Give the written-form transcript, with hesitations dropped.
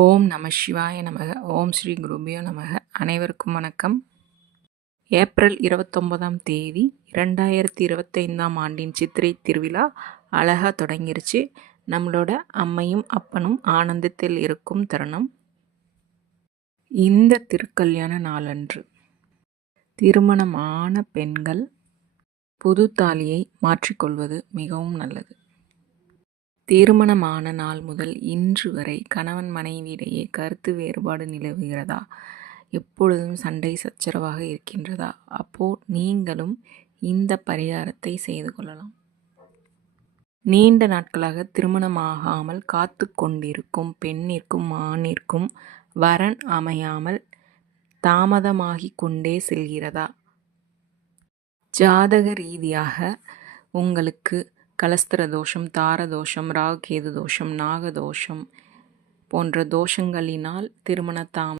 ஓம் நம சிவாய நமக. ஓம் ஸ்ரீ குருபியோ நமக. அனைவருக்கும் வணக்கம். ஏப்ரல் 29ஆம் தேதி 2025ஆம் ஆண்டின் சித்திரை திருவிழா அழகாக தொடங்கிருச்சு. நம்மளோட அம்மையும் அப்பனும் ஆனந்தத்தில் இருக்கும் தருணம். இந்த திருக்கல்யாண நாளன்று திருமணமான பெண்கள் புது தாலியை மாற்றிக்கொள்வது மிகவும் நல்லது. திருமணமான நாள் முதல் இன்று வரை கணவன் மனைவியிடையே கருத்து வேறுபாடு நிலவுகிறதா? எப்பொழுதும் சண்டை சச்சரவாக இருக்கின்றதா? அப்போ நீங்களும் இந்த பரிகாரத்தை செய்து கொள்ளலாம். நீண்ட நாட்களாக திருமணமாகாமல் காத்து கொண்டிருக்கும் பெண்ணிற்கும் ஆணிற்கும் வரன் அமையாமல் தாமதமாகிக் கொண்டே செல்கிறதா? ஜாதக ரீதியாக உங்களுக்கு கலஸ்திர தோஷம், தார தோஷம், ராகு கேது தோஷம், நாக தோஷம் போன்ற தோஷங்களினால் திருமண